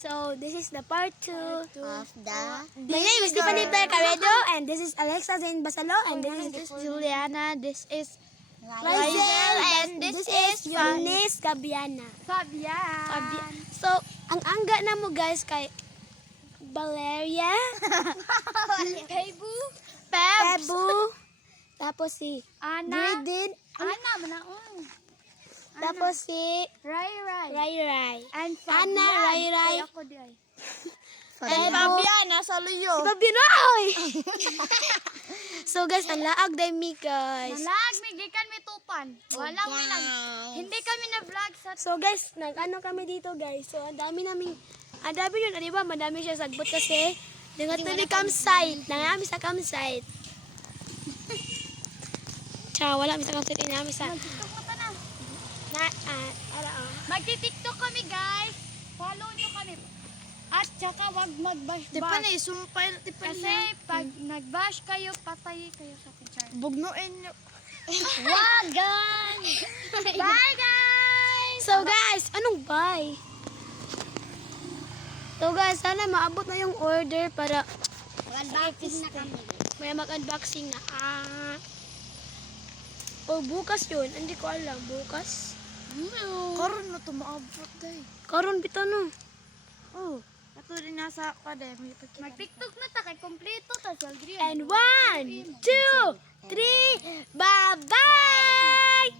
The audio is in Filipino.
So, this is the part 2 of the My name is Tiffany Blair Carredo, and this is Alexa Zane Basalo, and this is Juliana. This is Raizel, and this is Eunice Gabiana. Fabian. So, ang angga na mo guys kay Valeria, Pebu. Pebu, tapos si Ana. Gridin, Ana, manaon. tapos si Rai. Rai. And Ana, Rai. Ako di ay. And Fabian, nasa Si luyo. Fabianoy! So guys, nalaag day mi guys. Nalag, may gikan may tupan. Wala may lang. Hindi kami na-vlog sa... So guys, nag-ano kami dito guys. So ang dami yun, di ba? Madami siya sagbot kasi dengat na campsite. Nangami sa campsite. Tsaka wala mi sa campsite, inami sa Mag-tiktok mo ta na. Magti-TikTok kami guys. Follow nyo kami. At tsaka wag mag-bash-bash. Tiffany, sumpay na Tiffany. Kasi pag nag-bash kayo, patay kayo sa picture. Bugnuin nyo. Wagan! Bye guys! So guys, anong bye? So guys, sana maabot na yung order para Mag-unboxing na kami. may mag-unboxing na. O bukas yun, hindi ko alam. Bukas? Karon mo ito maabot day. Karon bitaw no. Oh, ito rin nasa academy. Mag-tiktok na ta kay kompleto ta sa Aldrin. And 1, 2, 3, bye-bye!